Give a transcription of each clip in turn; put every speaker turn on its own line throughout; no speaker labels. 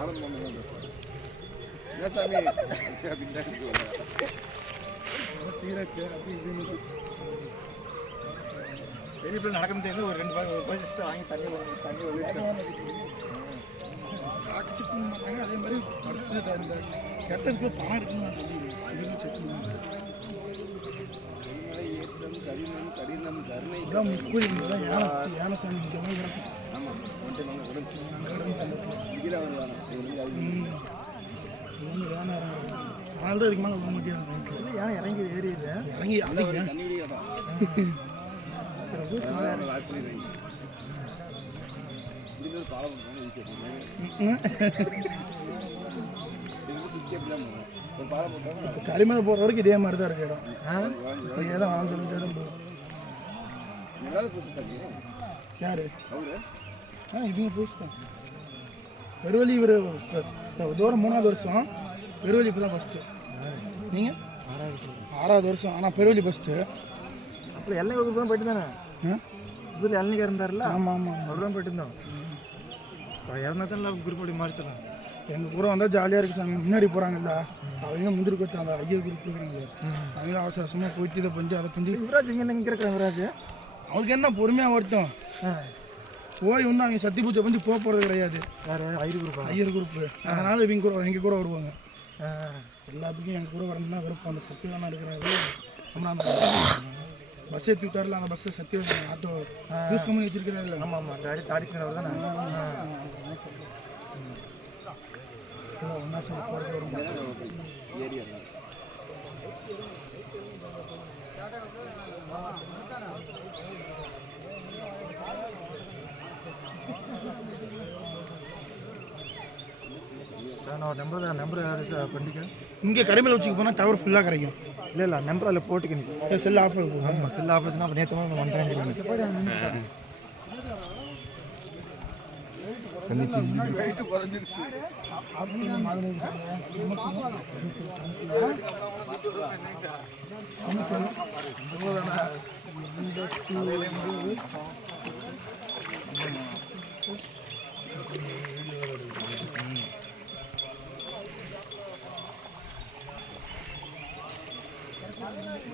நானும் போனேன் என்ன சாமி அப்படின்னு
சீரக்கு அப்படி இப்படின்னு பெரிய பிள்ளை நடக்க முடியாது ஒரு ரெண்டு பாய் ஒரு வாங்கி தண்ணி தண்ணி ஒழிச்சு
செக் பண்ண மாட்டாங்க அதே மாதிரி பர்ஸு இந்த கெட்டதுக்கு பணம் இருக்குன்னு நான் சொல்லி செக் பண்ணுவாங்க
கடினம் கடினம் கருணை
இதான் முக்கூலி தான் யானை யானை சாமி
ஆமாம் ஒன்றை
அதனால தான் இதுக்கு மேலே விட மாட்டேன்
ஏன் இறங்கி ஏறிடுது
இறங்கி கரிமலை போகிற வரைக்கும் இதே மாதிரி தான் இருக்கு இடம். இடம்
கூப்பிட்டு தண்ணி
யார் ஆ புதுசு தான் பெருவழி இவர் தூரம் மூணாவது வருஷம் பெருவழி இப்போ தான் ஃபஸ்ட்டு நீங்கள் ஆறாவது வருஷம். ஆனால் பெருவழி ஃபஸ்ட்டு
அப்போ எல்லை வகுப்பு தான் போயிட்டு தானே? இதில் எல்லைக்கு இருந்தார்ல
ஆமாம் ஆமாம்
அவர் தான் போயிட்டு இருந்தோம் இறந்தாச்சும் குரூப் அப்படி மாறிச்சிடலாம்
எங்கள் கூட வந்தால் ஜாலியாக இருக்கு சாமி. முன்னாடி போகிறாங்கல்ல அவங்க முந்திரி கொட்டு அந்த ஐயர் குரூப் இருக்கிறாங்க அவங்க அவசர அவசரமாக போயிட்டு இதை பஞ்சு அதை பஞ்சு
யுவராஜ் இங்கே இங்கே இருக்கிற யுவராஜ்
அவருக்கு என்ன பொறுமையாக வரட்டும் போய் ஒன்றும் அவங்க சத்தி பூஜை பஞ்சு போக போகிறது கிடையாது
யார் ஐரு குரூப்பா
ஐயர் குரூப்பு அதனால் இவங்க கூட எங்கள் கூட வருவாங்க எல்லாத்துக்கும் எங்கள் கூட வரணும்னா விருப்பம் அந்த சத்தியவானா இருக்கிறாரு அப்புறம் அந்த பஸ் ஏற்றி விட்டார்ல அந்த பஸ்ஸில் சத்தியவான ஆட்டோ யூஸ் பண்ணி வச்சிருக்கிறாரு
ஆமாம் ஆமாம் தாடி தாடிக்கிறவர் தானே
ஒன்றா சொல்லி போகிறது
நான் நம்பர் நம்பர் யார் பண்ணிக்க
இங்கே கரிமலை உச்சிக்கு போனால் டவர் ஃபுல்லாக கிடைக்கும்
இல்லை இல்லை நம்பர் அதில் போட்டுக்கணும்.
செல் ஆஃப் ஆகும்
ஆமாம் செல் ஆஃபீஸ்னா அப்போ நேற்று மாதிரி வந்துட்டேன்
குறைஞ்சிருச்சு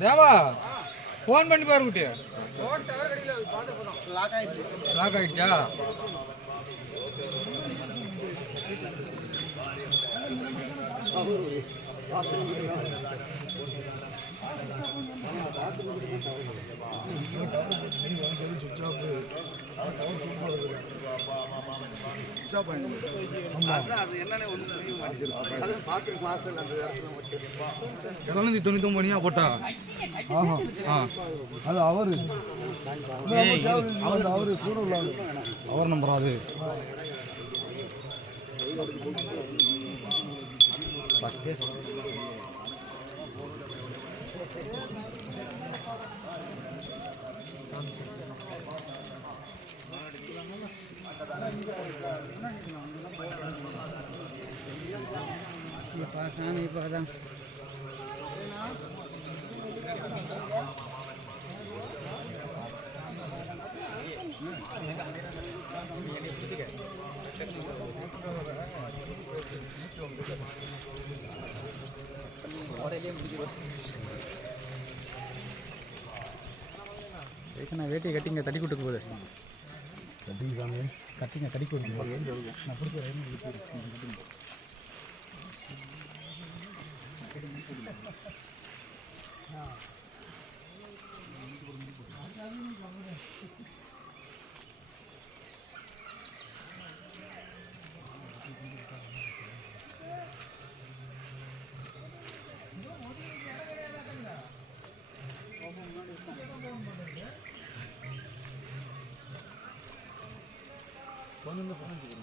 தேவா ஃபோன் பண்ணி பாரு குட்டி லாக் ஆயிடுச்சா?
அது மட்டும்
இரநூத்தி தொண்ணூத்தொம்பது போட்டா?
ஆஹா
ஆ.
அது அவரு. அவர் அவரு கூட உள்ளவர்
அவர் நம்பரா அது
நானும் இப்போ
நான் வேட்டியை கட்டி தட்டி கொடுக்க போகுது.
கட்டிங்க சாமி. ಕಟ್ಟಿಂಗ ಕಡಿಕೆ Thank you. 关
灯都好像几个钟。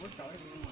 我找一个。